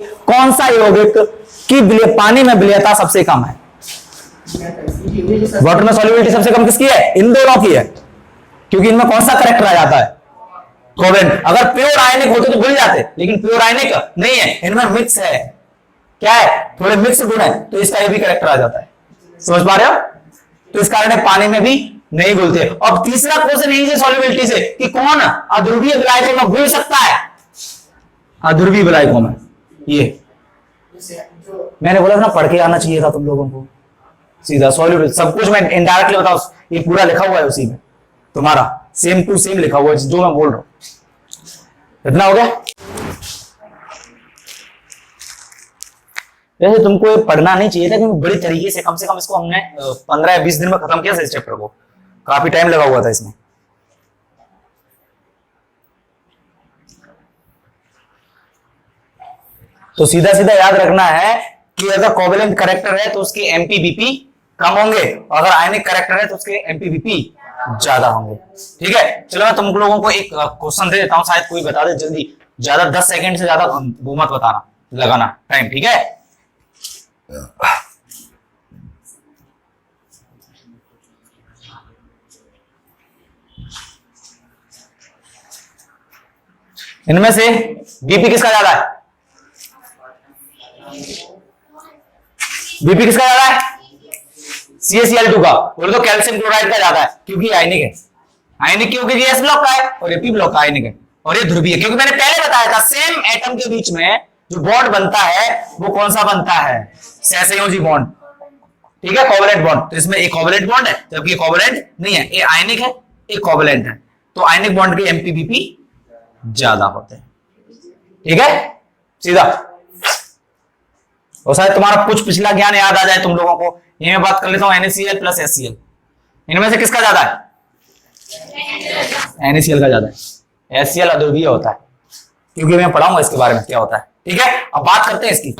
कौन सा यौगिक की पानी में विलेयता सबसे कम है? वाटर में सॉल्युबिलिटी सबसे कम किसकी है? इन दोनों की है, क्योंकि इनमें कौन सा करेक्टर आ जाता है? कोवेलेंट। अगर प्योर आयनिक होते तो भूल जाते, लेकिन प्योर आयनिक नहीं है, इनमें मिक्स है। क्या है? थोड़े मिक्स गुण है, तो इसका ये भी करेक्टर आ जाता है। समझ पा रहे हो? तो इस कारण पानी में भी नहीं घुलते। अब तीसरा क्वेश्चन यही से सॉल्युबिलिटी से कि कौन अध्रुवीय विलायकों में घुल सकता है? अध्रुवीय विलायकों में ये मैंने बोला था ना, पढ़ के आना चाहिए था तुम लोगों को सीधा सॉल्युबिलिटी। सब कुछ मैं इनडायरेक्टली बताऊं, ये पूरा लिखा हुआ है उसी में, तुम्हारा सेम टू सेम लिखा हुआ है जो मैं बोल रहा हूं। इतना हो गया? वैसे तुमको ये पढ़ना नहीं चाहिए था, क्योंकि बड़ी तरीके से कम इसको हमने 15 या 20 दिन में खत्म किया था इस चैप्टर को। काफी टाइम लगा हुआ था इसमें। तो सीधा सीधा याद रखना है कि अगर कोवेलेंट करेक्टर है तो उसके एमपीबीपी कम होंगे, और अगर आयनिक करेक्टर है तो उसके एमपीबीपी ज्यादा होंगे। ठीक है, चलो मैं तुम लोगों को एक क्वेश्चन दे देता हूं, शायद कोई बता दे जल्दी। ज्यादा 10 सेकंड से ज्यादा वो मत बताना, लगाना टाइम। ठीक है, इनमें से बीपी किसका ज्यादा है? बीपी किसका ज्यादा है? CaCl2 का। बोले तो कैल्शियम क्लोराइड का ज्यादा है, क्योंकि आयनिक है। आयनिक क्योंकि ये एस ब्लॉक का है और ये पी ब्लॉक का आयनिक है, और ये ध्रुवीय, क्योंकि मैंने पहले बताया था सेम एटम के बीच में जो बॉन्ड बनता है वो कौन सा बनता है? सहसंयोजी बॉन्ड। ठीक है, कोवेलेंट बॉन्ड। तो इसमें एक कोवेलेंट बॉन्ड है, जबकि ये कोवेलेंट नहीं है, ये आयनिक है, एक कोवेलेंट है। तो आयनिक बॉन्ड के एमपीबीपी ज्यादा होते हैं। ठीक है, सीधा। और शायद तुम्हारा कुछ पिछला ज्ञान याद आ जाए तुम लोगों को। ये मैं बात कर लेता हूं NaCl प्लस HCl, इनमें से किसका ज्यादा है? NaCl का ज्यादा है। HCl अध्रुवीय होता है, क्योंकि मैं पढ़ाऊंगा इसके बारे में क्या होता है। ठीक है, अब बात करते हैं इसकी।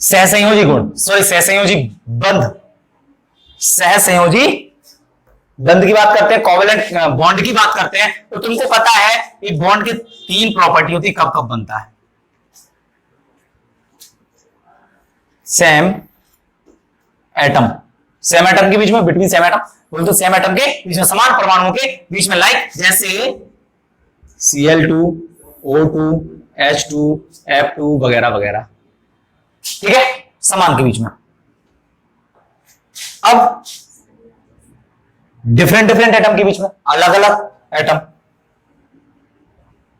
सहसंयोजी गुण, सॉरी सहसंयोजी बंध। सहसंयोजी बंध की बात करते हैं, कोवेलेंट बॉन्ड की बात करते हैं। तो तुमको पता है ये बॉन्ड के 3 प्रॉपर्टी होती है, कब कब बनता है। सेम एटम, सेम एटम के बीच में, बिटवीन सेम एटम, बोल तो सेम एटम के बीच में, समान परमाणुओं के बीच में, लाइक जैसे Cl2, O2, H2, F2 वगैरह वगैरह। ठीक है, समान के बीच में। अब डिफरेंट एटम के बीच में अलग अलग एटम,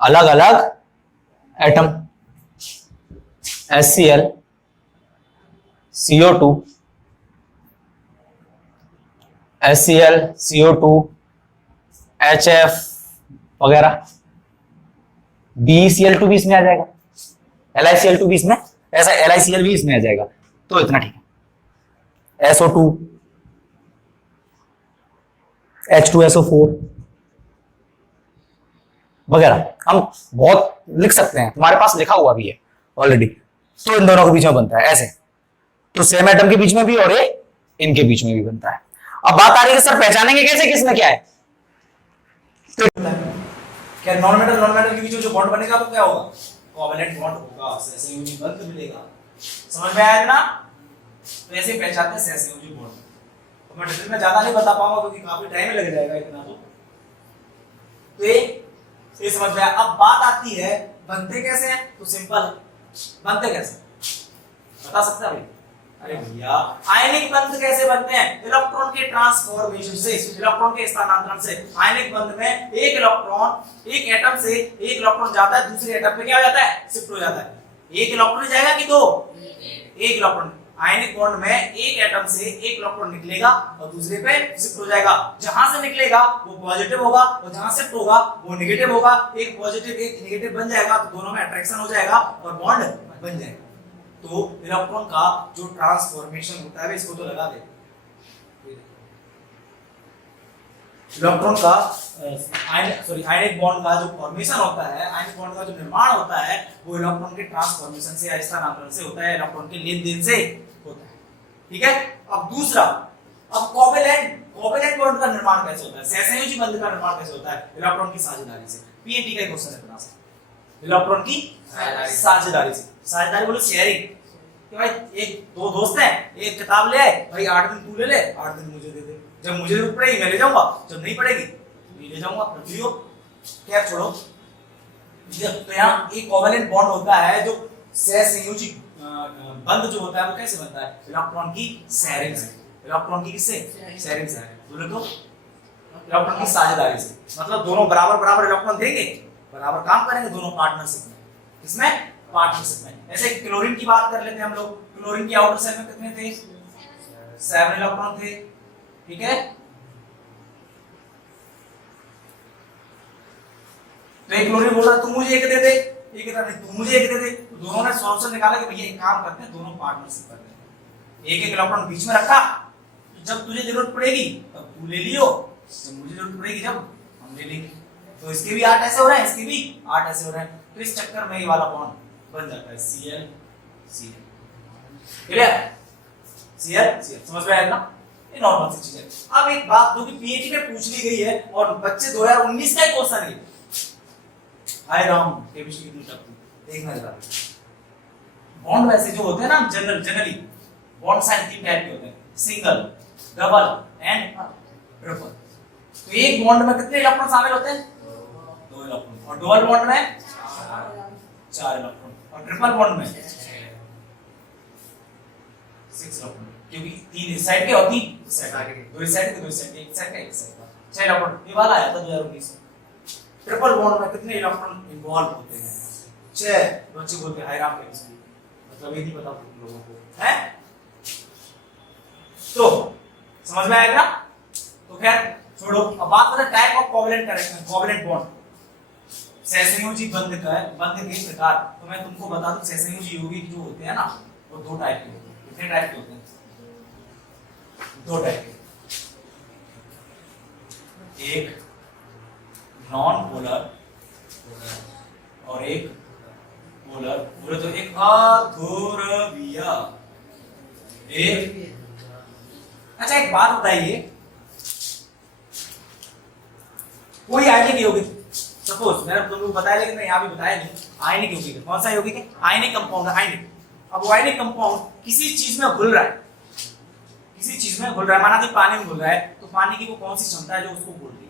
अलग अलग atom, HCl, CO2, HCl, CO2, HF वगैरह। BeCl2 भी इसमें आ जाएगा, LiCl2 भी इसमें, ऐसा LiCl भी इसमें आ जाएगा। तो इतना ठीक है। SO2, H2SO4 वगैरह हम बहुत लिख सकते हैं, तुम्हारे पास लिखा हुआ भी है ऑलरेडी। तो इन दोनों के बीच में बनता है ऐसे। तो सेम एटम के बीच में भी और ये इनके बीच में भी बनता है। अब बात आ रही है सर पहचानेंगे कैसे किसमें क्या है? तो क्या नॉन मेटल के बीच में जो बॉन्ड बनेगा वो क्या होगा? कोवेलेंट बॉन्ड होगा, सहसंयोजी बंध मिलेगा। समझ में आया ना? तो ऐसे पहचानते हैं सहसंयोजी बॉन्ड। तो मैं डिटेल में ज्यादा नहीं बता पाऊंगा क्योंकि काफी टाइम लग जाएगा इतना। तो ये समझ में आया। अब बात आती है बनते कैसे हैं? तो सिंपल, बनते कैसे बता सकते हैं भाई? अरे भैया, आयनिक बंध कैसे बनते हैं? इलेक्ट्रॉन के ट्रांसफॉर्मेशन से, इलेक्ट्रॉन के स्थानांतरण से। आयनिक बंध में एक इलेक्ट्रॉन, एक एटम से एक इलेक्ट्रॉन जाता है, दूसरे एटम पे क्या हो जाता है? शिफ्ट हो जाता है। एक इलेक्ट्रॉन जाएगा कि दो? एक इलेक्ट्रॉन। आयनिक बॉन्ड में एक एटम से एक इलेक्ट्रॉन निकलेगा और दूसरे पे शिफ्ट हो जाएगा। जहां से निकलेगा वो पॉजिटिव होगा और जहां शिफ्ट होगा वो नेगेटिव होगा। एक पॉजिटिव एक नेगेटिव बन जाएगा तो दोनों में अट्रैक्शन हो जाएगा और बॉन्ड बन जाएगा। तो इलेक्ट्रॉन का जो ट्रांसफॉर्मेशन होता है, इसको तो लगा दे। इलेक्ट्रॉन का आयनिक बॉन्ड का जो फॉर्मेशन होता है, आयनिक बॉन्ड का जो निर्माण होता है, वो इलेक्ट्रॉन के ट्रांसफॉर्मेशन से या स्थानांतरण से होता है, इलेक्ट्रॉन के लेन देन से होता है। ठीक है, अब दूसरा, अब कोवेलेंट कोवेलेंट बॉन्ड का निर्माण कैसे होता है, सहसंयोजी बंध का निर्माण कैसे होता है, इलेक्ट्रॉन की साझेदारी से। पीएटी का क्वेश्चन है अपना, इलेक्ट्रॉन की साझेदारी से। साझेदारी बोलो शेयरिंग, कि भाई एक दो दोस्त हैं, एक किताब ले आए, भाई 8 दिन तू ले ले, 8 दिन मुझे दे दे, जब मुझे जरूरत पड़ेगी मैं ले जाऊंगा, जब नहीं पड़ेगी नहीं ले जाऊंगा, लियो क्या छोड़ो। तो यहाँ एक कोवेलेंट बॉन्ड होता है जो सहसंयोजी बंध जो होता है वो कैसे बनता है, इलेक्ट्रॉन की शेयरिंग से। इलेक्ट्रॉन की किससे, शेयरिंग से। बोले तो इलेक्ट्रॉन की साझेदारी से, मतलब दोनों बराबर बराबर इलेक्ट्रॉन देंगे, बराबर काम करेंगे दोनों पार्टनरशिप में। किसमें, पार्टनरशिप में। ऐसे क्लोरीन की बात कर लेते हैं हम लोग, क्लोरीन की आउटर सेल में कितने थे, 7 इलेक्ट्रॉन थे, ठीक है। तो एक क्लोरीन बोल रहा तू मुझे एक दे दे, एक कहता नहीं तू मुझे एक दे दे, तो दोनों ने सॉल्यूशन निकाला कि भैया एक काम करते हैं, दोनों पार्टनरशिप करते हैं, एक एक इलेक्ट्रॉन बीच में रखा, जब तुझे जरूरत पड़ेगी तब तू ले लियो, जब मुझे जरूरत पड़ेगी जब हम ले लेंगे। तो इसके भी 8 ऐसे हो रहे हैं, इसके भी 8 ऐसे हो रहे हैं, तो इस चक्कर में ये वाला बॉन्ड बन जाता है Cl Cl। Clear, Cl Cl समझ में आया ना, ये नॉर्मल सी चीज है। अब एक बात जो कि पीएटी में पूछ ली गई है और बच्चे 2019 का क्वेश्चन है, हाय राम केमिस्ट्री की टॉपिक देखना जरा। बॉन्ड वैसे जो होते हैं ना जनरली बॉन्ड साइन 3 टाइप के होते हैं, सिंगल, डबल एंड ट्रिपल। तो एक बॉन्ड में कितने इलेक्ट्रॉन शामिल होते हैं, 2 इलेक्ट्रॉन, और डबल बॉन्ड में 4 इलेक्ट्रॉन, और ट्रिपल बॉन्ड में 6 इलेक्ट्रॉन, क्योंकि 3 इस साइड के और 3 इस साइड के, 2 इस साइड के 2 इस साइड के, एक साइड का एक साइड का, 6 इलेक्ट्रॉन। ये वाला आया था 2019 में। ट्रिपल बॉन्ड में कितने इलेक्ट्रॉन इन्वॉल्व होते हैं, 6। बच्चे बोलते हैं हाय राम केमिस्ट्री, मतलब ये नहीं पता तुम लोगों को है। तो समझ में आएगा। तो खैर छोड़ो, अब बात करें type of covalent correction, covalent bond, सहसंयोजी बंध के प्रकार। तो मैं तुमको बता दूं सहसंयोजी यौगिक जो होते हैं ना वो 2 टाइप के होते हैं। कितने टाइप के होते हैं, 2 टाइप के, एक नॉन पोलर और एक पोलर। बोले तो एक अध्रुवीय, एक। अच्छा एक बात बताइए, कोई आयनिक यौगिक, सपोज मैंने तुमको बताया लेकिन मैं यहां भी बताया नहीं, आयनिक यौगिक है। कौन सा यौगिक है, आयनिक कंपाउंड, आयनिक। अब वो आयनिक कंपाउंड किसी चीज में घुल रहा है, किसी चीज में घुल रहा है, माना कि पानी में घुल रहा है, तो पानी की वो कौन सी क्षमता है जो उसको घोल रही है,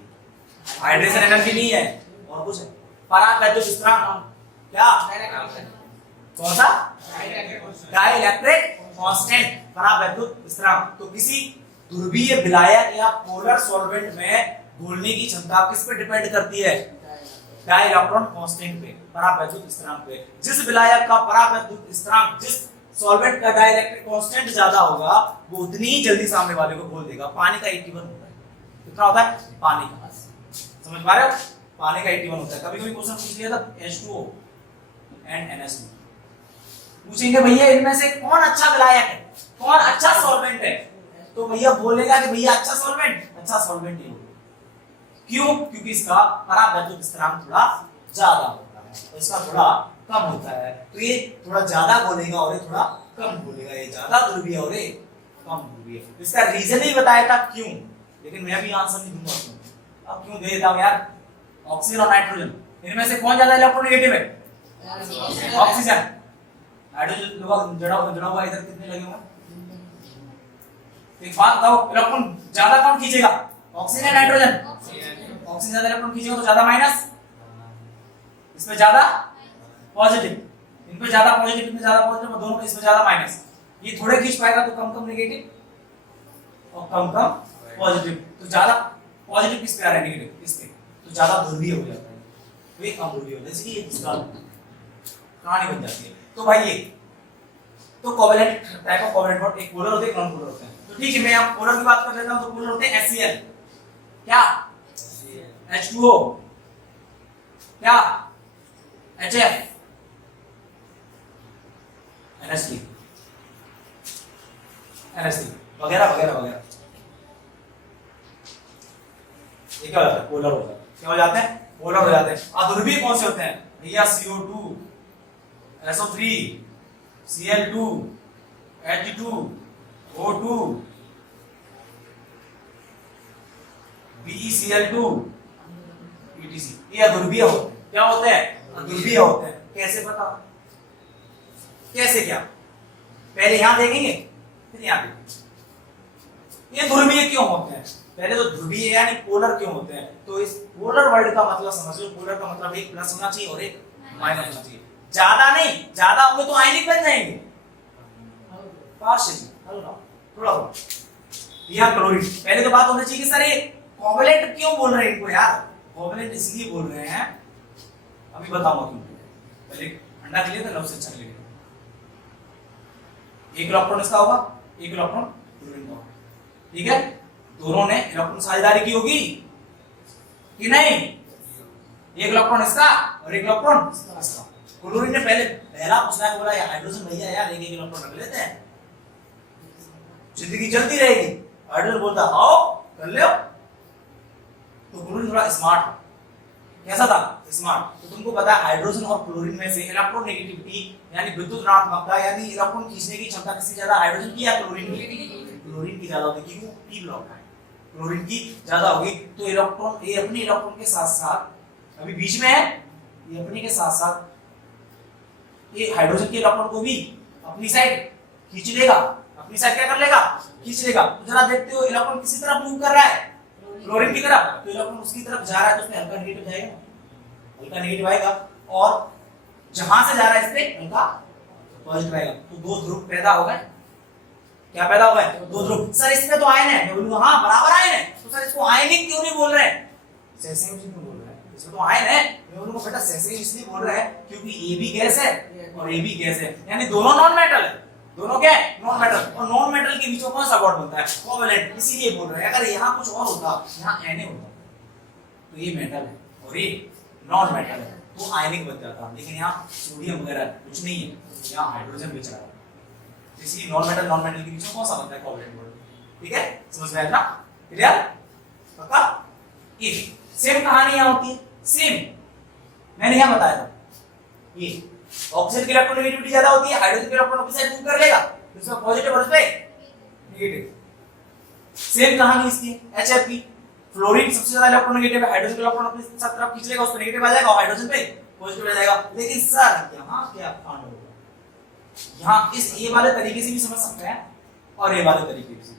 हाइड्रेशन एनर्जी नहीं है और कुछ है, परावैद्युत स्थिरांक, क्या कौन सा, डाइइलेक्ट्रिक कांस्टेंट, परावैद्युत स्थिरांक। तो किसी ध्रुवीय विलायक या पोलर सॉल्वेंट में घोलने की क्षमता किस पे डिपेंड करती है, डाइइलेक्ट्रॉन कांस्टेंट पे, परावैद्युत स्थिरांक पे। जिस विलायक का परावैद्युत स्थिरांक, जिस सॉल्वेंट का डाइइलेक्ट्रिक कांस्टेंट ज्यादा होगा वो उतनी ही जल्दी सामने वाले को घोल देगा। पानी का 81 होता है, कितना होता है पानी का, समझ पा रहे हो, पानी का 81 होता है। कभी कभी क्वेश्चन पूछ लिया था H2O एंड NH2, पूछेंगे भैया इनमें से कौन अच्छा विलायक है, कौन अच्छा सॉल्वेंट है, तो भैया बोलेगा कि भैया अच्छा सॉल्वेंट ही होगा। क्यों, क्योंकि इसका परावैद्युत स्थिरांक थोड़ा ज्यादा होता है, तो इसका थोड़ा कम होता है। तो ये थोड़ा ज्यादा घोलेगा और ये थोड़ा कम घोलेगा, ये ज्यादा ध्रुवीय और ये कम ध्रुवीय। इसका रीजन ही बताया था क्यों, लेकिन मैं भी आंसर नहीं दूंगा क्यों। अब क्यों दे देता हूं यार, ऑक्सीजन और नाइट्रोजन, इनमें से कौन ज्यादा इलेक्ट्रोनेगेटिव है, ऑक्सीजन। हाइड्रोजन जुड़ा हुआ इधर कितने लगे होंगे, एक बात बताओ, इलेक्ट्रॉन ज्यादा कौन खींचेगा, ऑक्सीजन नाइट्रोजन, ऑक्सीजन ज्यादा इलेक्ट्रॉन खींचेगा तो ज्यादा माइनस, इसमें ज्यादा पॉजिटिव, इन पे ज्यादा पॉजिटिव, इनमें ज्यादा पॉजिटिव, और दोनों इसमें ज्यादा माइनस। ये थोड़े खींच पाएगा तो कम कम नेगेटिव और कम कम पॉजिटिव, तो ज्यादा पॉजिटिव किस पे आ रहा है, नेगेटिव इस पे, तो ज्यादा ध्रुवीय हो जाता है, तो ये कम ध्रुवीय होता है। इसलिए इसका कहानी बन जाती है। तो भाई ये तो covalent type of covalent bond, एक पोलर होते हैं, नॉन पोलर होते हैं। तो ठीक है, मैं अब पोलर की बात कर लेता हूं। तो पोलर होते हैं HCl, क्या H2O, क्या HF, NH3, वगैरह वगैरह वगैरह। ये क्या हो जाता है, पोलर हो जाता है। क्या हो जाते हैं, पोलर हो जाते हैं। अध्रुवीय कौन से होते हैं भैया, CO2, SO3, Cl2, H2, O2, BeCl2 ETC। ये अध्रुवीय होते हैं। क्या होते हैं? अध्रुवीय होते हैं। कैसे पता? कैसे क्या? पहले यहां देखेंगे फिर यहां देखेंगे। ये ध्रुवीय क्यों होते हैं? पहले तो ध्रुवीय यानी पोलर क्यों होते हैं? तो इस पोलर वर्ड का मतलब समझ लो। पोलर का मतलब एक प्लस होना चाहिए और एक माइनस होना चाहिए। ज्यादा नहीं, ज्यादा होंगे तो आयनिक बन जाएंगे। पार्शियली थोड़ा थोड़ा। यह क्लोरीन पहले तो बात होनी चाहिए कि सर ये कोवैलेंट क्यों बोल रहे हैं इनको यार? कोवैलेंट इसलिए बोल रहे हैं, अभी बताऊंगा क्यों। पहले अंडा के लिए तो लव से अच्छा लगेगा। एक इलेक्ट्रॉन इसका होगा, एक इलेक्ट्रॉन क्लोरीन का होगा। ठीक है, दोनों ने इलेक्ट्रॉन साझेदारी की होगी कि नहीं? एक इलेक्ट्रॉन इसका और एक इलेक्ट्रॉन इसका। क्लोरीन ने पहला पूछना बोला यार हाइड्रोजन भैया यार एक इलेक्ट्रॉन रख लेते हैं, जिंदगी चलती रहेगी। हाइड्रोजन बोलता आओ कर ले। तो क्लोरीन थोड़ा स्मार्ट, कैसा था? स्मार्ट। तो तुमको पता है हाइड्रोजन और क्लोरीन में से इलेक्ट्रोनेगेटिविटी यानी विद्युत ऋणात्मकता यानी इलेक्ट्रॉन खींचने की क्षमता किसकी ज्यादा? हाइड्रोजन की या क्लोरीन की? क्लोरीन की ज्यादा होती है क्योंकि पी ब्लॉक है। क्लोरीन की ज्यादा होगी। तो इलेक्ट्रॉन ये अपने इलेक्ट्रॉन के साथ साथ अभी बीच में है, ये अपने के साथ साथ ये हाइड्रोजन के इलेक्ट्रॉन को भी अपनी साइड खींच लेगा। अपनी साइड क्या कर लेगा? खींच लेगा। तो जरा देखते हो इलेक्ट्रॉन किसी तरफ मूव कर रहा है? क्लोरीन की तरफ। तो इलेक्ट्रॉन उसकी तरफ जा रहा है तो उसमें हल्का नेगेटिव जाएगा, हल्का नेगेटिव आएगा। और जहां से जा रहा है इस पे हल्का पॉजिटिव आएगा। तो दो ध्रुव पैदा हो गए। क्या पैदा हो गए? दो ध्रुव। सर इसमें तो आयन है। मैं बोलूंगा हाँ बराबर आयन है। तो सर इसको आयनिक क्यों नहीं बोल रहे हैं? सेसेनिक क्यों बोल रहे हैं? इसमें तो आयन है। मैं बोलूंगा बेटा सेसेनिक इसलिए बोल रहे हैं क्योंकि ए भी गैस है और ए भी गैस है, यानी दोनों नॉन मेटल है। दोनों क्या है? Non metal. और नॉन मेटल के बीच में कौन सा बॉन्ड बनता है? कोवैलेंट। इसीलिए बोल रहे हैं। अगर यहाँ कुछ और होता, यहाँ Na होता तो ये मेटल है और ये नॉन मेटल है तो आयनिक बन जाता। लेकिन यहाँ सोडियम वगैरह कुछ नहीं है, यहाँ हाइड्रोजन भी चला रहा है। इसलिए नॉन मेटल के बीच में कौन सा बनता है? Covalent bond. ठीक है, समझ में आया ना? क्लियर? पक्का? ये सेम कहानी यहाँ होती है। सेम मैंने यहाँ बताया था। ये ऑक्सीजन की इलेक्ट्रोनेगेटिविटी ज्यादा होती है, हाइड्रोजन की इलेक्ट्रॉन अपनी साइड मूव कर लेगा, तो इसमें पॉजिटिव और इसमें नेगेटिव। सेम कहानी इसकी HFP। फ्लोरीन सबसे ज्यादा इलेक्ट्रोनेगेटिव है, हाइड्रोजन के इलेक्ट्रॉन अपनी तरफ खींच लेगा, उस पे नेगेटिव आ जाएगा और हाइड्रोजन पे पॉजिटिव आ जाएगा। लेकिन सर यहाँ क्या कांड होगा? यहाँ इस ए वाले तरीके से भी समझ सकते हैं और ए वाले तरीके से।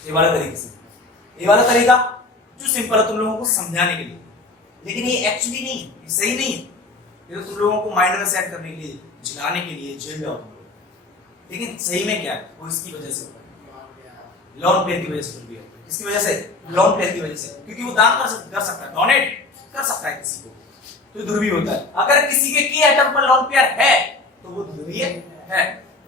ये वाला तरीके से, ये वाला तरीका जो सिंपल है तुम लोगों को समझाने के लिए, लेकिन ये एक्चुअली नहीं है, ये सही नहीं है। ये तो तुम लोगों को माइंड में सेट करने के लिए, जिलाने के लिए, जेल जाओ तुम लोग। लेकिन सही में क्या है? वो इसकी वजह से होता है, लॉन पेयर की वजह से होती है। किसकी वजह से? लॉन पेयर की वजह से। क्योंकि वो दान कर सकता है, डोनेट कर सकता है किसी को, तो ध्रुवीय होता है। अगर किसी के की एटम पर लॉन पेयर है तो वो ध्रुवीय है।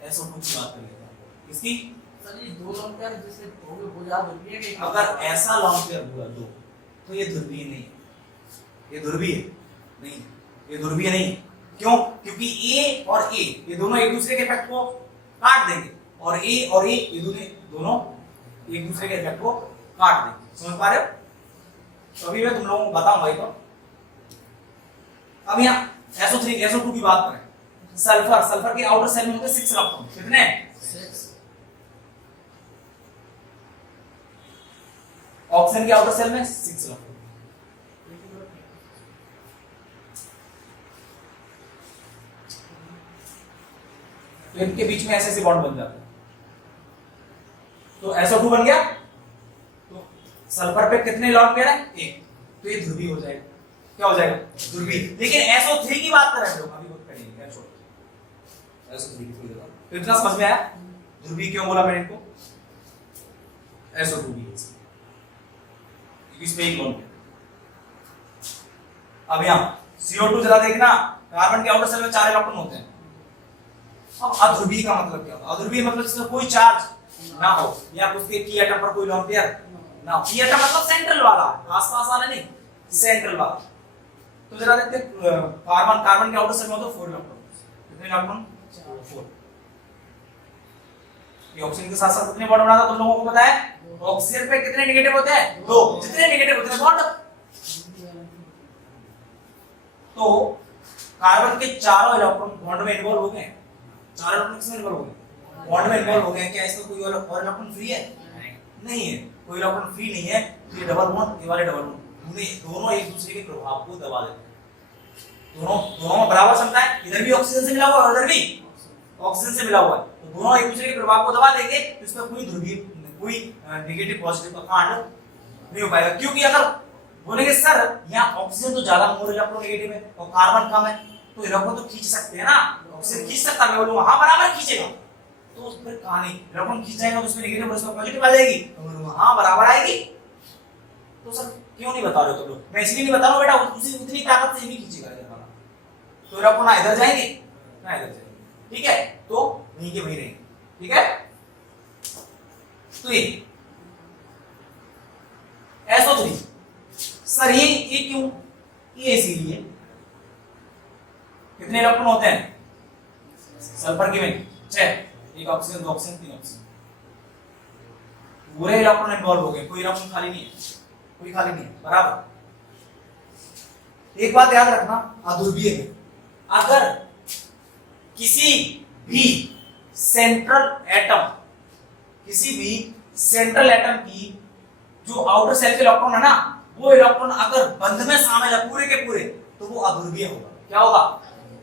SO2 की बात कर लेते हैं। किसकी? दो लोन पेयर जिससे हो जा ध्रुवीय के। अगर ऐसा लॉन पेयर हुआ दो तो ये ध्रुवीय नहीं है, ये ध्रुवीय नहीं, ये ध्रुवीय नहीं। क्यों? क्योंकि ए और ए ये दोनों एक दूसरे के इफेक्ट को काट देंगे और ए ये दोनों एक दूसरे के इफेक्ट को काट देंगे। समझ पा रहे हो? तो अभी मैं तुम लोगों को बताऊंगा एक और। अब यहाँ SO3 SO2 की बात करें। सल्फर के आउटर सेल में होते 6 इलेक्ट्रॉन। कितने? 6। ऑक्सीजन के आउटर सेल में 6 इलेक्ट्रॉन। तो इनके बीच में ऐसे बॉन्ड बन जाते हैं। तो SO2 बन गया, तो सल्फर पे कितने लॉन पेयर है? 1। तो ये ध्रुवीय हो जाएगा। क्या हो जाएगा? ध्रुवीय। लेकिन SO3 की बात कर रहे हैं लोग, अभी बात करेंगे। क्या छोड़ SO3 की थोड़ी देर। तो इतना समझ में आया ध्रुवीय क्यों बोला मैंने इनको? SO2 भी है इसमें एक लॉन पेयर। अब यहाँ CO2 जरा देखना, कार्बन के आउटर सेल में 4 इलेक्ट्रॉन होते हैं। अब अध्रुवीय का मतलब क्या होता है? अध्रुवीय मतलब जिसमें कोई चार्ज ना हो या उसके की एटम पर कोई लॉन पेयर ना हो। की एटम मतलब सेंट्रल वाला, आसपास वाला नहीं, सेंट्रल वाला। तो जरा देखते कार्बन के आउटर सेल में होते 4 इलेक्ट्रॉन। कितने इलेक्ट्रॉन? 4। ये ऑक्सीजन के साथ साथ कितने बॉन्ड बनाता है तुम लोगों को पता है? ऑक्सीजन पे कितने नेगेटिव होते हैं? 2। जितने नेगेटिव होते हैं बॉन्ड। तो कार्बन के चारों इलेक्ट्रॉन बॉन्ड में इन्वॉल्व हो गए। चार इलेक्ट्रॉन किसमें इन्वॉल्व हो गए, बॉन्ड में इन्वॉल्व हो गए। क्या इसमें कोई और इलेक्ट्रॉन फ्री है? नहीं है, कोई इलेक्ट्रॉन फ्री नहीं है। ये डबल बॉन्ड, ये वाले डबल बॉन्ड, दोनों एक दूसरे के प्रभाव को दबा देते हैं। दोनों में बराबर क्षमता है, इधर भी ऑक्सीजन से मिला हुआ है, उधर भी ऑक्सीजन से मिला हुआ है, तो दोनों एक दूसरे के प्रभाव को दबा देंगे, तो इसका कोई ध्रुवीय, कोई नेगेटिव पॉजिटिव का कांड नहीं हो पाएगा। क्योंकि अगर बोलेंगे सर यहाँ ऑक्सीजन तो ज्यादा मोर इलेक्ट्रोनेगेटिव है और कार्बन कम है, तो इलेक्ट्रॉन तो खींच सकते हैं ना, ऑक्सीजन खींच सकता है, मैं बोलूंगा हाँ बराबर खींचेगा, तो फिर कहानी इलेक्ट्रॉन खींच जाएगा तो उसमें नेगेटिव और उसमें पॉजिटिव आ जाएगी, तो मैं बोलूंगा हाँ बराबर आएगी। तो सर क्यों नहीं बता रहे हो तुम लोग? मैं इसलिए नहीं बता रहा हूँ बेटा, उसी उतनी ताकत से भी खींचेगा इधर वाला, तो इलेक्ट्रॉन ना इधर जाएंगे ना इधर जाएंगे, ठीक है, तो वहीं के वहीं रहेंगे, ठीक है। तो ये SO3 सर ये क्यों, ये इसीलिए कितने इलेक्ट्रॉन होते हैं सल्फर के में 6, एक ऑक्सीजन, 2 ऑक्सीजन, 3 ऑक्सीजन, पूरे इलेक्ट्रॉन इन्वॉल्व हो गए, कोई इलेक्ट्रॉन खाली नहीं है, कोई खाली नहीं है, बराबर। एक बात याद रखना, अध्रुवीय है, अगर किसी भी सेंट्रल एटम की जो आउटर सेल के इलेक्ट्रॉन है ना, वो इलेक्ट्रॉन अगर बंध में शामिल है पूरे के पूरे, तो वो अध्रुवीय होगा। क्या होगा?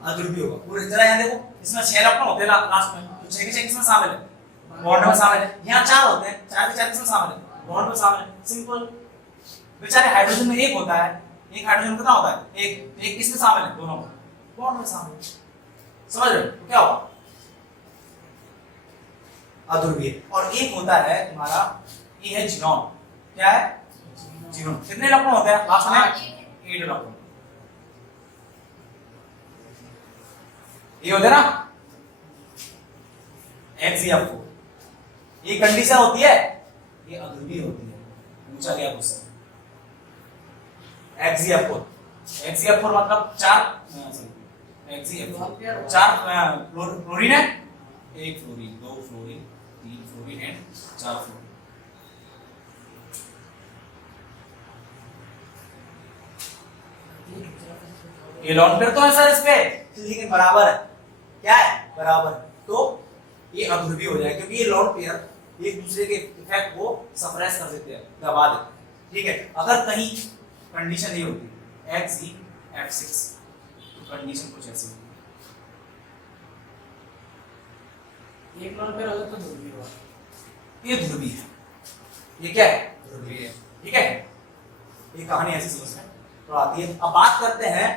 अध्रुवीय होगा। पूरे जरा यहां देखो, इसमें 6 इलेक्ट्रॉन होते हैं लास्ट में, तो 6 के 6 किसमें शामिल है? बॉन्ड में शामिल है। यहाँ 4 होते हैं, 4 के 4 किसमें शामिल है? बॉन्ड में शामिल है। सिंपल। बेचारे हाइड्रोजन में एक होता है, एक हाइड्रोजन कितना होता है? एक किसमें शामिल है? दोनों में, बॉन्ड में शामिल है। समझ रहे हो? तो क्या होगा? अध्रुवीय। और एक होता है तुम्हारा, ये है जिनोन। क्या है? जिनोन। कितने इलेक्ट्रॉन होते हैं लास्ट में? 8 इलेक्ट्रॉन। ये होते ना XeF4, ये कंडीशन होती है, ये अध्रुवीय होती है। पूछा गया क्वेश्चन XeF4 मतलब 4 फ्लोरीन है, 1 fluorine, 2 fluorine, 3 fluorine and 4 fluorine. ये लॉन्ग पेयर तो है सर इस पे, लेकिन बराबर है। क्या है? बराबर। तो ये अध्रुवीय हो जाएगा, क्योंकि ये लॉन्ग पेयर एक दूसरे के इफेक्ट को सप्रेस कर देते हैं, दबा देते हैं। ठीक है, अगर कहीं कंडीशन ये होती है XeF6, तो कंडीशन कुछ ऐसी होती है। एक लॉन्ग पेयर होगा तो ध्रुवीय होगा। ये ध्रुवीय है। ये क्या है? ध्रुवीय है। ठीक है, ये कहानी ऐसी समझ में तो आती है। अब बात करते हैं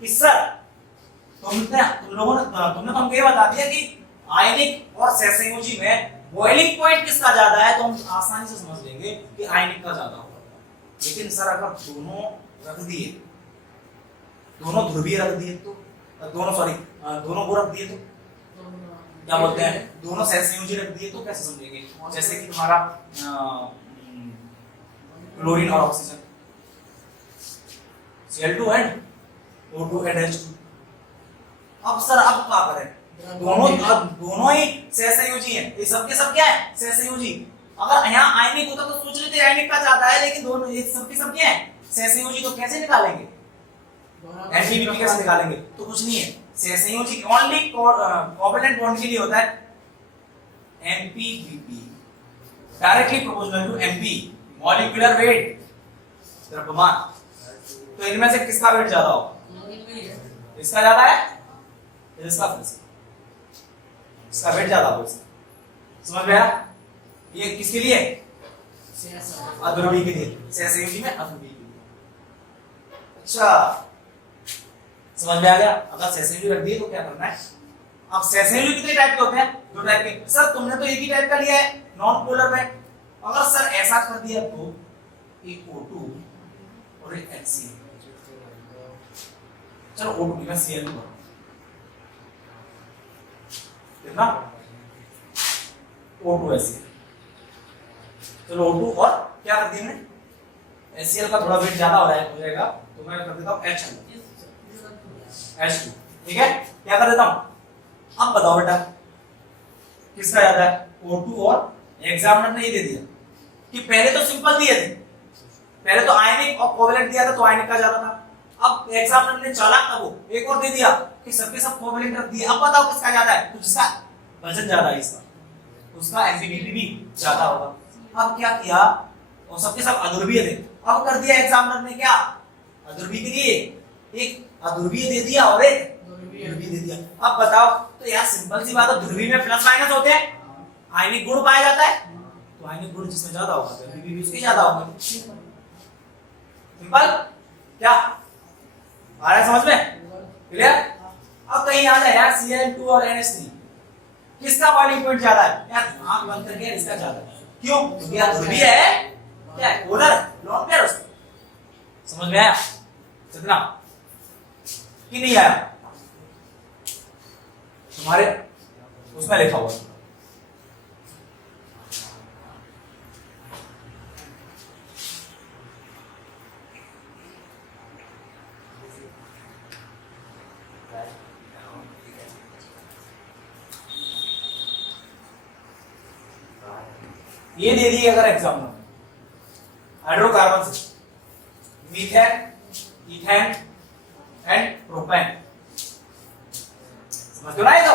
कि सर तुमने तो हमको ये बता दिया कि आयनिक और सहसंयोजी में बॉइलिंग पॉइंट किसका ज्यादा है, तो हम आसानी से समझ लेंगे कि आयनिक का ज्यादा होगा। लेकिन सर अगर दोनों रख दिए, दोनों ध्रुवीय रख दिए, तो दोनों को रख दिए तो क्या बोलते हैं, दोनों सहसंयोजी रख दिए तो कैसे समझेंगे? जैसे कि तुम्हारा क्लोरीन और oxygen, Cl2 and O2 and H2। अब सर अब क्या करें? दोनों ही सहसंयोजी हैं, ये सबके सब क्या है? सहसंयोजी। अगर यहाँ आयनिक होता तो सोच लेते आयनिक का ज्यादा है, लेकिन दोनों ये सबके सब क्या है? सहसंयोजी। तो कैसे निकालेंगे? NPBP कैसे निकालेंगे? तो कुछ नहीं है, सहसंयोजी ओनली कोवेलेंट बॉन्ड के लिए होता है NPBP, directly proportional to MP, molecular weight, द्रव्यमान। तो इनमें से किसका वेट ज्यादा होगा? इसका ज्यादा है, इसका इसका वेट ज्यादा होगा। समझ में आया? ये किसके लिए? अध्रुवीय के लिए, सहसंयोजी में अध्रुवीय के लिए। अच्छा, समझ में आ गया? अगर सहसंयोजी रख दिए तो क्या करना है? अब सहसंयोजी कितने टाइप के होते हैं? 2 टाइप के। सर तुमने तो एक ही टाइप का लिया है, नॉन पोलर में। अगर सर ऐसा कर दिया तो एक O2 और एक HCl। चलो O2 की मैं Cl लूंगा, कितना? O2 HCl। चलो O2 और क्या कर दिया मैंने? HCl का थोड़ा वेट ज्यादा हो जाएगा, तो मैं कर देता हूँ H2। ठीक है, क्या कर देता हूँ? अब बताओ बेटा किसका ज्यादा है? O2 और एग्जामिनर ने ये दे दिया कि पहले तो सिंपल दिए थे, पहले तो आयनिक और कोवेलेंट दिया था, तो आयनिक का ज्यादा था। अब एग्जामिनर ने चालाक था, वो एक और दे दिया कि सबके सब कोवेलेंट रख दिए। अब बताओ किसका ज्यादा है, तो जिसका वजन ज्यादा है इसका उसका एमपीबीपी भी ज्यादा होगा। अब क्या किया, और सबके सब अध्रुवीय थे, अब कर दिया एग्जामिनर ने क्या, अध्रुवीय के लिए एक अध्रुवीय दे दिया और एक ध्रुवीय दे दिया। अब बताओ, तो यार सिंपल सी बात है, ध्रुवीय में प्लस माइनस होते हैं, आयनिक गुण पाया जाता है, तो आयनिक गुण जिसमें ज्यादा होगा तो एमपीबी भी उसके ज्यादा होगा। सिंपल, क्या आ रहा है समझ में, क्लियर। अब कहीं याद है यार Cl2 और NH3 किसका बॉइलिंग पॉइंट ज्यादा है, यार आंख बंद करके इसका ज्यादा है, क्यों, क्योंकि यार ध्रुवीय है, क्या है, पोलर लॉन्ग पेयर उसका। समझ में आया कितना कि नहीं आया, तुम्हारे उसमें लिखा हुआ है। ये दे दी अगर एग्जाम में हाइड्रोकार्बन से मीथेन, इथेन एंड प्रोपेन, समझ तो नहीं, तो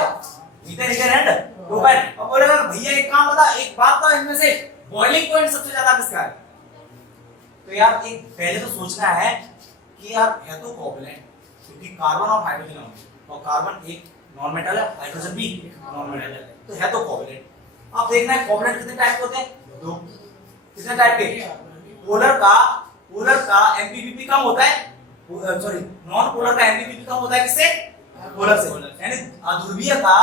मीथेन इथेन एंड प्रोपेन। अब बोलेगा भैया एक काम बता, एक बात तो इनमें से बॉइलिंग पॉइंट सबसे ज्यादा किसका है, तो यार एक पहले तो सोचना है कि यार है तो कोवैलेंट, क्योंकि कार्बन और हाइड्रोजन होंगे, और कार्बन एक नॉन मेटल है, हाइड्रोजन भी नॉन मेटल है, तो है तो कोवैलेंट। अब देखना है कोवैलेंट कितने टाइप के होते हैं, दो। कितने टाइप के, पोलर का एमपीबीपी कम होता है, सॉरी नॉन पोलर का एमपीबीपी कम होता है किससे, पोलर से, यानी अध्रुवीय का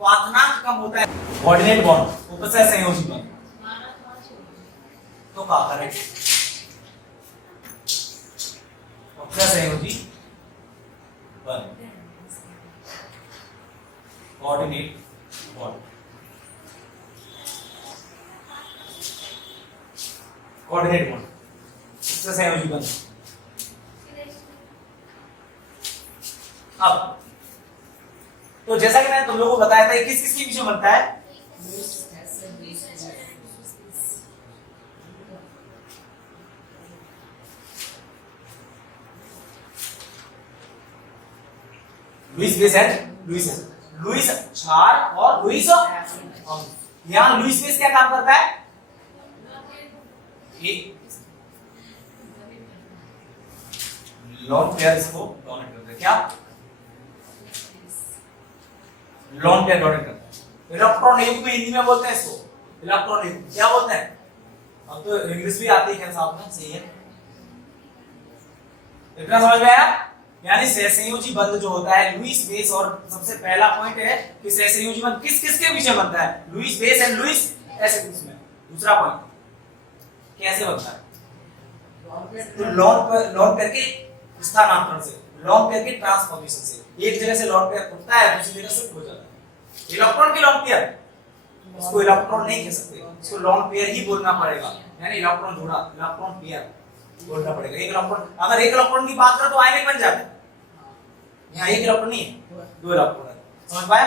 क्वाथनांक कम होता है, कोऑर्डिनेट बॉन्ड उपसय संयोजी बॉन्ड, तो क्या करें, उपसय संयोजी bond, coordinate bond, coordinate bond इससे संयोजी बंध। अब तो जैसा कि मैंने तुम लोगों को बताया था किस किस के बीच में बनता है, लुईस बेस एंड लुईस क्षार और लुईस, यहां लुईस बेस क्या काम करता है, लॉन्ग पेयर इसको डोनेट करते हैं, क्या लॉन्ग पेयर डोनेट करते हैं। इलेक्ट्रॉन युग्म में हिंदी में बोलते हैं इसको इलेक्ट्रॉन युग्म, क्या बोलते हैं, अब तो इंग्लिश भी आती है साहब में, सही है, इतना समझ में आया। यानी सहसंयोजी बंध जो होता है लुईस बेस, और सबसे पहला पॉइंट है कि सहसंयोजी बंध किस किस के बीच में बनता है, Lewis base and Lewis acid में। दूसरा पॉइंट कैसे बनता है, तो लॉन्ग पेयर के स्थानांतरण से, लॉन्ग पेयर के ट्रांसफॉर्मेशन से, एक जगह से लॉन्ग पेयर उठता है दूसरी जगह शिफ्ट हो जाता है। इलेक्ट्रॉन की लॉन्ग पेयर, इसको इलेक्ट्रॉन नहीं कह सकते, इसको लॉन्ग पेयर ही बोलना पड़ेगा, यानी इलेक्ट्रॉन जोड़ा, इलेक्ट्रॉन पेयर बोलना पड़ेगा। एक इलेक्ट्रॉन, अगर एक इलेक्ट्रॉन की बात करें तो आयनिक बन जाता है, यहाँ एक इलेक्ट्रॉन नहीं है, दो इलेक्ट्रॉन है, समझ पाया।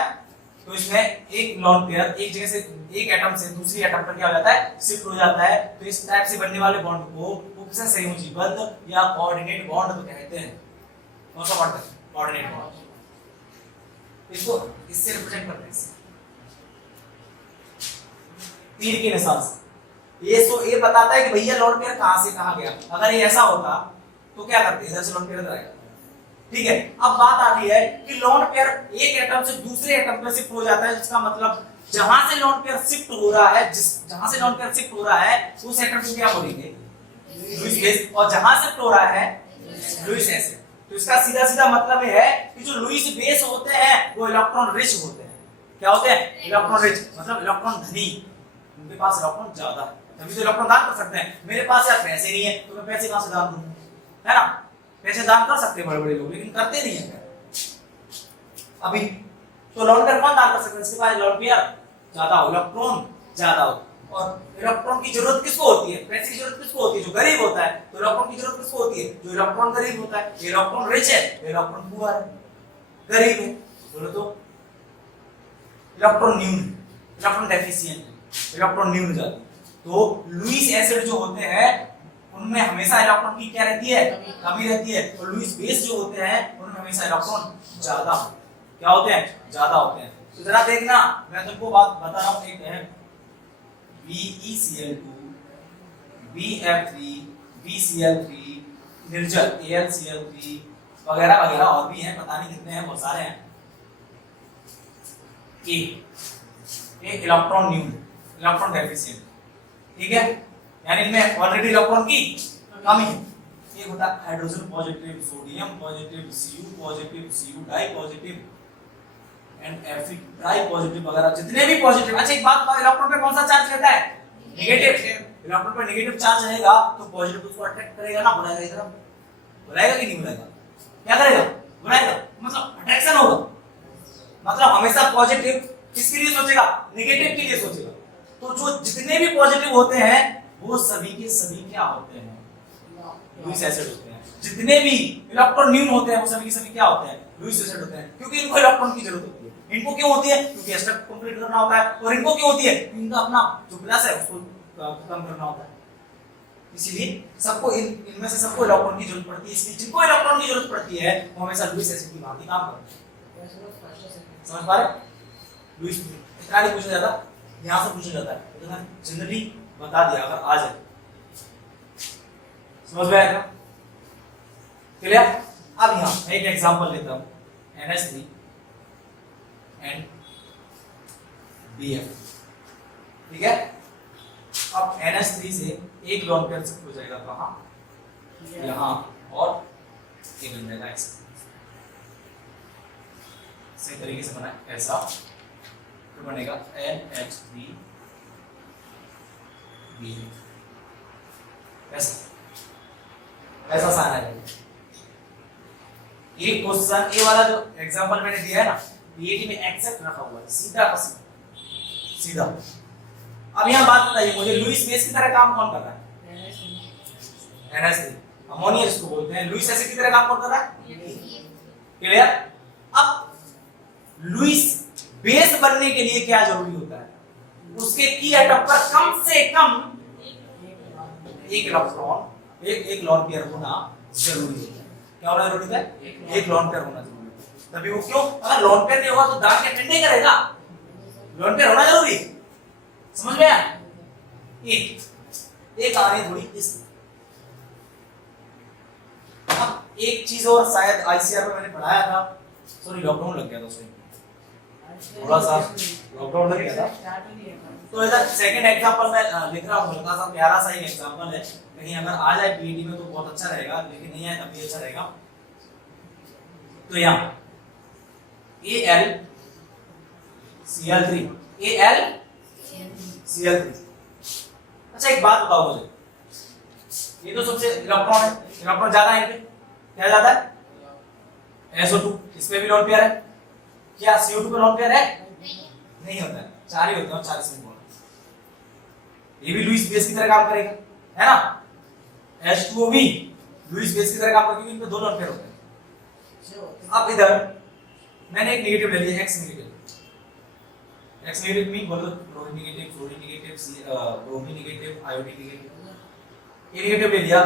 तो इसमें एक लॉन्ग पेयर एक जगह से, एक एटम से दूसरी एटम पर क्या हो जाता है, शिफ्ट हो जाता है। तो इस टाइप से बनने वाले बॉन्ड को उपसय संयोजी बंध या कोऑर्डिनेट बॉन्ड तो कहते हैं। कौन सा बॉन्ड है, कोऑर्डिनेट बॉन्ड, इसको इससे रिप्रेजेंट करते हैं, तीर के निशान से। ये बताता है कि भैया लॉन्ग पेयर कहां से कहां गया। अगर ये ऐसा होता तो क्या करते, इधर से लॉन्ग पेयर इधर आएगा, ठीक है। अब बात आती है कि लॉन्ग पेयर एक एटम से दूसरे एटम पे शिफ्ट हो जाता है, जिसका मतलब जहां से लॉन्ग पेयर शिफ्ट हो रहा है, जहां से लॉन्ग पेयर शिफ्ट हो रहा है उस एटम को क्या बोलेंगे, लुईस बेस, और जहां शिफ्ट हो रहा है लुईस एसिड। तो इसका सीधा सीधा मतलब ये है कि जो लुईस बेस होते हैं वो इलेक्ट्रॉन रिच होते हैं। क्या होते हैं, इलेक्ट्रॉन रिच, मतलब इलेक्ट्रॉन धनी, उनके पास इलेक्ट्रॉन ज्यादा है, तभी तो इलेक्ट्रॉन दान कर सकते हैं। मेरे पास यार पैसे नहीं है तो मैं पैसे कहां से दान दूं, है ना। पैसे दान कर सकते हैं बड़े बड़े लोग, लेकिन करते नहीं है अभी। तो लॉन्ग पेयर कौन दान कर सकता है, इसके पास लॉन्ग पेयर ज्यादा हो, इलेक्ट्रॉन ज्यादा हो। और इलेक्ट्रॉन की जरूरत किसको होती है, पैसे की जरूरत किसको होती है, जो गरीब होता है। तो इलेक्ट्रॉन की जरूरत किसको होती है, जो इलेक्ट्रॉन गरीब होता है। इलेक्ट्रॉन रिच है, इलेक्ट्रॉन पुअर है, गरीब है, बोलो तो इलेक्ट्रॉन न्यून, इलेक्ट्रॉन डेफिशिएंट, इलेक्ट्रॉन न्यून जाता है। तो लुईस एसिड जो होते हैं उनमें हमेशा इलेक्ट्रॉन की क्या रहती है, कमी रहती है। और लुईस बेस जो होते हैं उनमें हमेशा इलेक्ट्रॉन ज्यादा क्या होते हैं, ज्यादा होते हैं। तो जरा देखना, मैं तुमको बात बता रहा हूं, एक है BeCl2, BF3, BCl3, निर्जल AlCl3 वगैरह वगैरह और भी हैं, पता नहीं कितने हैं, बहुत सारे हैं। एक इलेक्ट्रॉन न्यून, इलेक्ट्रॉन डेफिशिएंट, ठीक है, यानी इनमें ऑलरेडी इलेक्ट्रॉन की कमी है। एक होता है hydrogen positive, sodium positive, Cu positive, Cu di positive and Fe tri positive वगैरह जितने भी पॉजिटिव। अच्छा एक बात बताओ, इलेक्ट्रॉन पे कौन सा चार्ज रहता है, नेगेटिव। इलेक्ट्रॉन पे नेगेटिव चार्ज रहेगा तो पॉजिटिव उसको अट्रैक्ट करेगा ना, बुलाएगा इधर, बुलाएगा कि नहीं बुलाएगा, क्या करेगा, बुलाएगा, मतलब अट्रैक्शन होगा। मतलब हमेशा पॉजिटिव किसके लिए सोचेगा, नेगेटिव के लिए सोचेगा। तो जो जितने भी पॉजिटिव होते हैं वो सभी के सभी क्या होते हैं, लुईस एसिड होते हैं। जितने भी इलेक्ट्रॉन न्यून होते हैं वो सभी के सभी क्या होते हैं, लुईस एसिड होते हैं, क्योंकि इनको इलेक्ट्रॉन की जरूरत होती है। इनको क्यों होती है, क्योंकि स्ट्रक्चर कंप्लीट करना होता है। और इनको क्यों होती है, इनका अपना जो प्लस है उसको कम करना होता है। इसीलिए सबको इनमें से सबको इलेक्ट्रॉन की जरूरत पड़ती है। इसलिए जिनको इलेक्ट्रॉन की जरूरत पड़ती है वो हमेशा लुईस एसिड की भांति काम करते हैं। समझ पा रहे, लुईस इतना नहीं पूछा जाता, यहां से पूछा जाता है, तो मैं जनरली बता दिया अगर आ जाए। समझ में आएगा, क्लियर। अब यहां मैं एक एग्जांपल लेता हूं, NH3 एंड BF, ठीक है। अब NH3 से एक लोन पेयर शिफ्ट हो जाएगा कहां, यहां, और ये बन जाएगा ऐसा, सही तरीके से बना ऐसा, तो बनेगा NH3 ऐसा साइन आएगा। ये क्वेश्चन, ये वाला जो एग्जांपल मैंने दिया है ना, पीएटी में एक्सेप्ट रखा हुआ है, सीधा का सीधा। अब यहां बात बताइए मुझे, लुईस बेस की तरह काम कौन कर रहा है, NH3, अमोनिया इसको बोलते हैं। लुईस एसिड की तरह काम कौन कर रहा है, क्लियर। अब लुईस बेस बनने के लिए क्या जरूरी होता है, उसके की एटम पर कम से कम एक इलेक्ट्रॉन, एक लोन पेयर होना जरूरी होता है। क्या होना जरूरी है, एक लोन पेयर होना जरूरी है। तभी वो क्यों, अगर लोन पेयर नहीं होगा तो दांत के ठंडे करेगा, लोन पेयर होना जरूरी। समझ में आया, एक आने थोड़ी इस। अब एक चीज और शायद आईसीआर में मैंने पढ़ाया था, सॉरी लॉकडाउन लग गया था उसमें, थोड़ा सा लॉकडाउन लग गया था। तो इधर सेकंड एग्जांपल मैं लिख रहा हूं, हल्का सा प्यारा सा ही एग्जांपल है, कहीं अगर आ जाए पीईटी में तो बहुत अच्छा रहेगा, लेकिन नहीं आए तब भी अच्छा रहेगा। तो यहां AlCl3, AlCl3। अच्छा एक बात बताओ मुझे, ये तो सबसे इलेक्ट्रॉन है, इलेक्ट्रॉन ज्यादा है, इनपे क्या ज्यादा है, SO2, इसमें भी लोन पेयर है। क्या CO2 पे लोन पेयर है, नहीं होता है, चार ही होते हैं, 4 इसमें। ये भी लुईस बेस की तरह काम करेगा, है ना। H2O भी लुईस बेस की तरह काम करेगा, क्योंकि इनमें दो लोन पेयर होते हैं। अब इधर मैंने एक नेगेटिव ले लिया, X negative. X negative mean बोलो chlorine negative, fluorine negative, bromine negative, iodine negative. ये नेगेटिव ले लिया।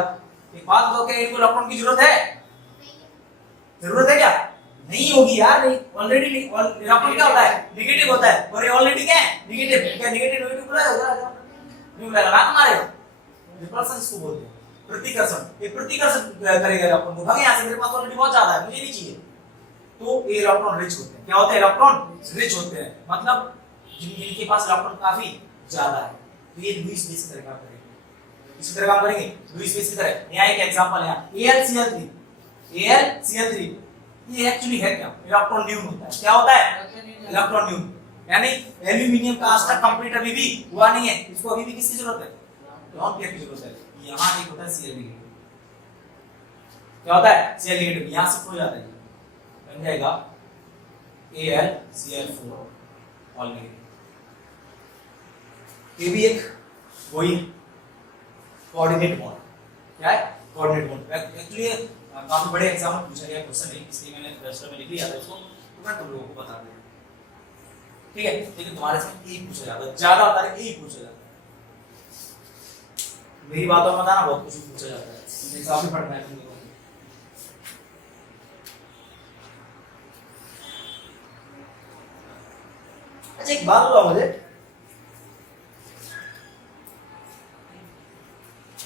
एक बात बताओ, क्या इनको इलेक्ट्रॉन की जरूरत है, जरूरत है क्या, नहीं होगी यार, नहीं ऑलरेडी इलेक्ट्रॉन क्या होता है, नेगेटिव होता है, और ये ऑलरेडी क्या है, नेगेटिव। क्या नेगेटिव नेगेटिव बुलाएगा, नहीं बुलाएगा, ना मारेगा, रिपल्सन इसको बोलते हैं, प्रतिकर्षण। ये प्रतिकर्षण करेगा इलेक्ट्रॉन को, भाग यहां से, मेरे पास ऑलरेडी बहुत ज्यादा है, मुझे नहीं चाहिए। तो ये इलेक्ट्रॉन रिच होते हैं। क्या होते हैं, इलेक्ट्रॉन रिच होते हैं, मतलब जिनके पास इलेक्ट्रॉन काफी ज्यादा है। तो ये लुईस बेस की तरह काम करेंगे, इसी तरह काम करेंगे, लुईस बेस की तरह। यहाँ एक एग्जांपल है, AlCl3, AlCl3, ये एक्चुअली है क्या, इलेक्ट्रॉन न्यून होता है। क्या होता है, इलेक्ट्रॉन न्यून, यानी एल्यूमिनियम का आज तक कंप्लीट अभी भी हुआ नहीं है, इसको अभी भी किसकी जरूरत है, लोन पेयर की जरूरत है। यहाँ एक होता है Cl नेगेटिव, क्या होता है, Cl नेगेटिव, यहाँ से हो जाता है, बन जाएगा AlCl4 ऑल नेगेटिव। ये भी एक वही कोऑर्डिनेट बॉन्ड, क्या है, कोऑर्डिनेट बॉन्ड। एक्चुअली काफी बड़े एग्जाम में पूछा गया क्वेश्चन है, इसलिए मैंने रजिस्टर में लिख लिया था इसको, तो मैं तुम लोगों को बता दूं, ठीक है। लेकिन तुम्हारे से एक पूछा जाता है, ज्यादा होता है एक पूछा जाता है। मेरी बातों में बताना बहुत कुछ पूछा जाता है, काफी पढ़ना है तुमको। अच्छा एक बात बताओ मुझे,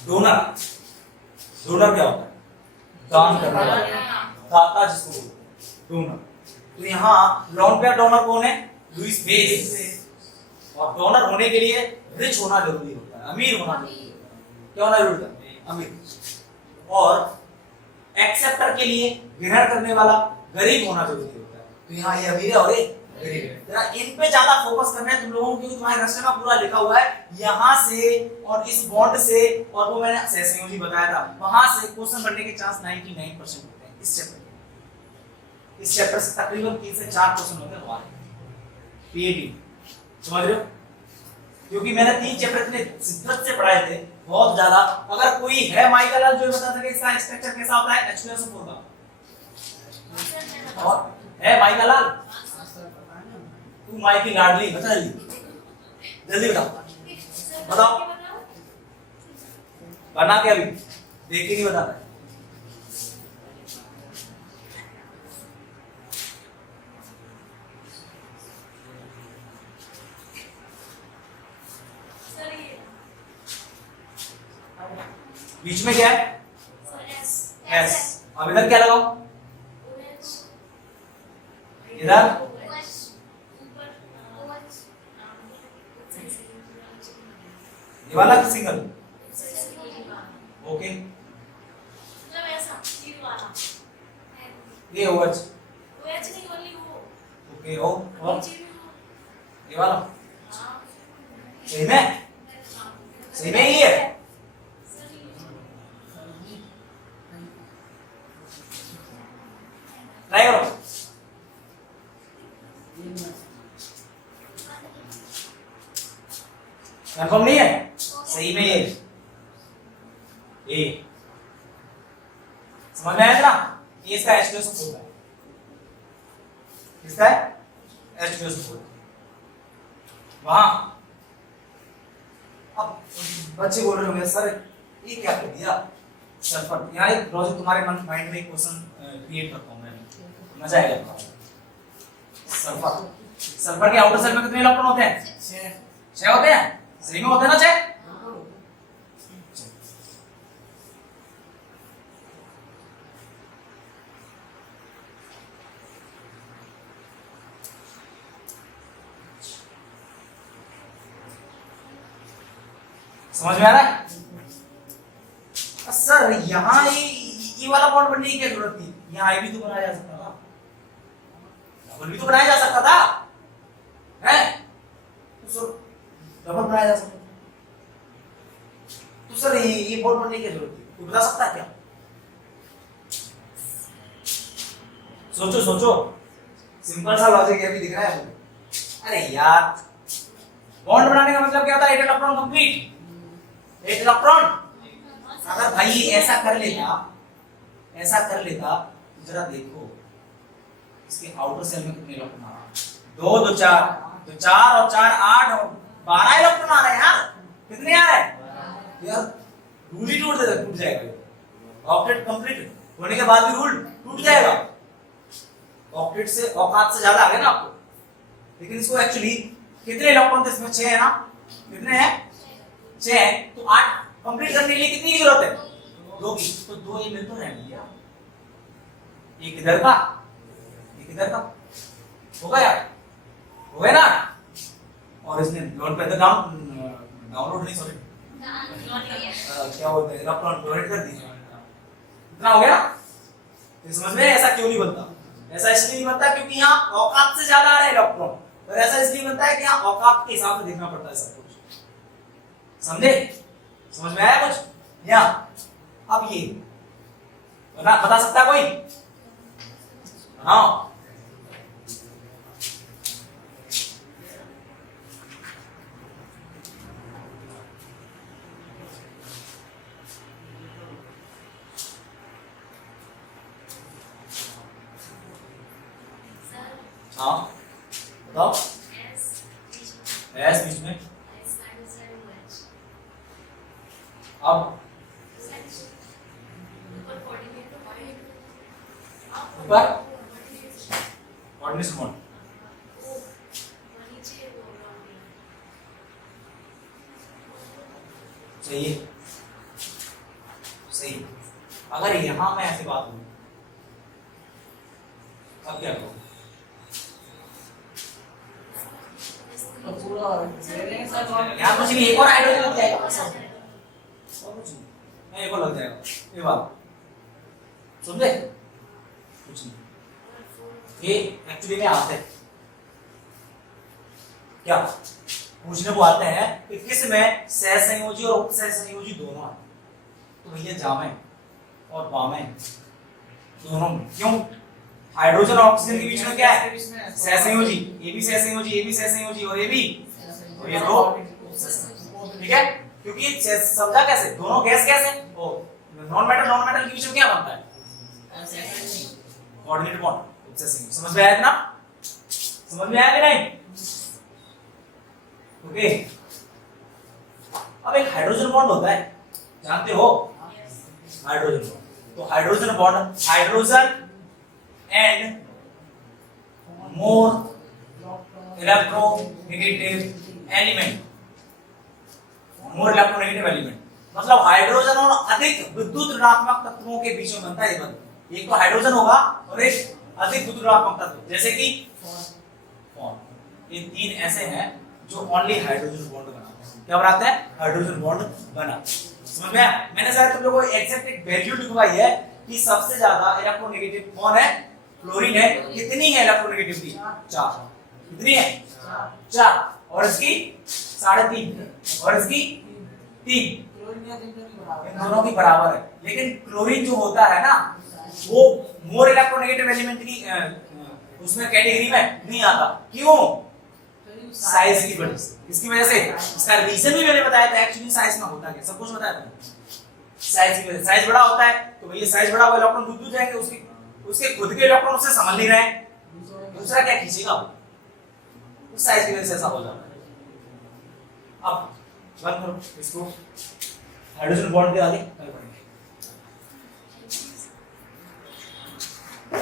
डोनर, डोनर क्या होता है? दान करने वाला, दाता जिसको बोलते हैं डोनर। तो यहाँ लोन पे डोनर कौन है? Lewis base. और डोनर होने के लिए रिच होना जरूरी होता है, अमीर होना जरूरी होता है। क्या होना जरूरी होता है? अमीर। और एक्सेप्टर के लिए ग्रहण करने वाला गरीब होना जरूरी होता है। तो यहाँ ये अमीर है और ये गरीब है। जरा इन पे ज्यादा फोकस करना है तुम लोगों को, क्योंकि तुम्हारे रचना में पूरा लिखा हुआ है। यहाँ से और इस बॉन्ड से और वो मैंने संयोजी बताया था, वहां से क्वेश्चन बनने के चांस 99% होते हैं इस चैप्टर के। इस चैप्टर से तकरीबन 3 से 4 क्वेश्चन होते हैं हमारे पीएटी, समझ रहे हो? क्योंकि मैंने 3 चैप्टर इतने शिद्दत से पढ़ाए थे, बहुत ज्यादा। अगर कोई है माइकल लाल जो बता सके इसका स्ट्रक्चर कैसा होता है H2SO4 का, और है माइकल लाल? तू माइक की लाडली, बता जल्दी जल्दी बताओ बना के, अभी देख के नहीं बताता है। बीच में क्या है? एस। अब इधर क्या लगाओ? इधर ये वाला कि सिंगल? ओके, ये ओएच। ओके, ओ और ये वाला सही में? सही में ही है। ट्राई करो। कंफर्म नहीं है? सही में ये समझ में आया ना? ये इसका H2SO4 है, इसका H2SO4। वहां अब बच्चे बोल रहे होंगे सर ये क्या कर दिया सल्फर। यहाँ एक लॉजिक तुम्हारे माइंड में एक क्वेश्चन क्रिएट करता हूँ मैं, मजा आएगा। सल्फर, सल्फर के आउटर सेल में कितने इलेक्ट्रॉन होते हैं? 6 होते हैं। सही में होते हैं ना 6? समझ में आ रहा है? सर यहाँ ये वाला बॉन्ड बनने की क्या जरूरत थी? यहाँ आई भी तो बनाया जा सकता था, डबल भी तो बनाया जा सकता था, है? तो डबल बनाया जा सकता था। तो सर ये बॉन्ड बनने की क्या जरूरत थी? कोई बता सकता है क्या? सोचो सोचो, सिंपल सा लॉजिक है, भी दिख रहा है मुझे। अरे यार, बॉन्ड बनाने का मतलब क्या होता है? एक इलेक्ट्रॉन कंप्लीट, एक इलेक्ट्रॉन। अगर भाई ऐसा कर लेता तो जरा देखो इसके आउटर सेल में कितने इलेक्ट्रॉन आ रहे हैं? 2 2 4, तो 4 और 4 8 और 12 इलेक्ट्रॉन आ रहे हैं यार। कितने आ रहे हैं यार? रूल ही टूट जाएगा। ऑक्टेट कंप्लीट होने के बाद भी रूल टूट जाएगा। ऑक्टेट से औकात से ज्यादा आ गया ना आपको। लेकिन इसको एक्चुअली कितने इलेक्ट्रॉन थे इसमें? 6 है ना? कितने हैं? 6 है। तो 8 कंप्लीट करने के लिए कितनी की जरूरत है? 2 की। तो 2 ये मिल तो रहे भैया, एक इधर का एक इधर का, होगा यार? हो गया ना? और इसने डॉट पे डाउनलोड नहीं, सॉरी क्या बोलते हैं, इलेक्ट्रॉन डोनेट कर दिया। इतना हो गया ना? तो समझ में ऐसा क्यों नहीं बनता? ऐसा इसलिए नहीं बनता क्योंकि यहाँ औकात से ज्यादा आ रहा है इलेक्ट्रॉन। और ऐसा इसलिए बनता है कि यहाँ औकात के हिसाब से देखना पड़ता है सब कुछ। समझे? समझ में आया कुछ? यहाँ अब ये बता सकता है कोई? हाँ, हाँ बताओ। एस बीच में, अब ऊपर कोऑर्डिनेशन बॉन्ड सही है, सही। अगर यहां मैं ऐसे बात करूं अब क्या करूं? तो पूरा ले लेंगे सर और यहाँ कुछ नहीं, एक और हाइड्रोजन लग जाएगा और कुछ नहीं, एक और लग जाएगा, ये बात समझे? कुछ नहीं, ये एक्चुअली में आते हैं क्या पूछने को आते हैं कि किस में सहसंयोजी और उपसहसंयोजी दोनों है, तो भैया जामे और बामे दोनों में। क्यों? हाइड्रोजन और ऑक्सीजन के बीच में क्या है? सहसंयोजी, ये भी सहसंयोजी, ये भी सहसंयोजी और ये भी, तो ये दो, ठीक है? क्योंकि ये समझा कैसे, दोनों गैस है, ओ नॉन मेटल के बीच में क्या बनता है? कोऑर्डिनेट बॉन्ड, उपसहसंयोजी। समझ में आया इतना? समझ में आया कि नहीं? ओके। अब एक हाइड्रोजन बॉन्ड होता है, जानते हो? हाइड्रोजन बॉन्ड, तो hydrogen bond, hydrogen and more electronegative element, more electronegative element मतलब हाइड्रोजन और अधिक विद्युत ऋणात्मक तत्वों के बीच में बनता है ये बंद। एक तो हाइड्रोजन होगा और एक अधिक विद्युत ऋणात्मक तत्व, जैसे कि ये तीन ऐसे हैं जो ओनली हाइड्रोजन बॉन्ड बनाते हैं। क्या बनाते हैं? हाइड्रोजन बॉन्ड बनाते हैं। समझ में आया? मैंने शायद तुम लोगों को एग्जैक्ट एक वैल्यू लिखवाई है कि सबसे ज्यादा इलेक्ट्रोनेगेटिव कौन है? क्लोरीन है। कितनी है इलेक्ट्रोनेगेटिविटी? 4। कितनी है? 4। और इसकी 3.5 और इसकी 3। क्लोरीन या इन दोनों की बराबर है। लेकिन क्लोरीन जो होता है ना वो मोर इलेक्ट्रोनेगेटिव एलिमेंट की उसमें कैटेगरी में नहीं आता। क्यों? साइज की वजह से। इसकी वजह से इसका रीजन भी मैंने बताया था। एक्चुअली साइज में होता क्या, सब कुछ बताया था। साइज की वजह से, साइज बड़ा होता है तो भैया साइज बड़ा हुआ इलेक्ट्रॉन दूर जाएंगे, उसके खुद के इलेक्ट्रॉन उससे संभल नहीं रहे, दूसरा क्या खींचेगा, उस साइज की वजह से ऐसा हो जाता है। अब बंद करो इसको, हाइड्रोजन बॉन्ड के आगे कल पढ़ेंगे।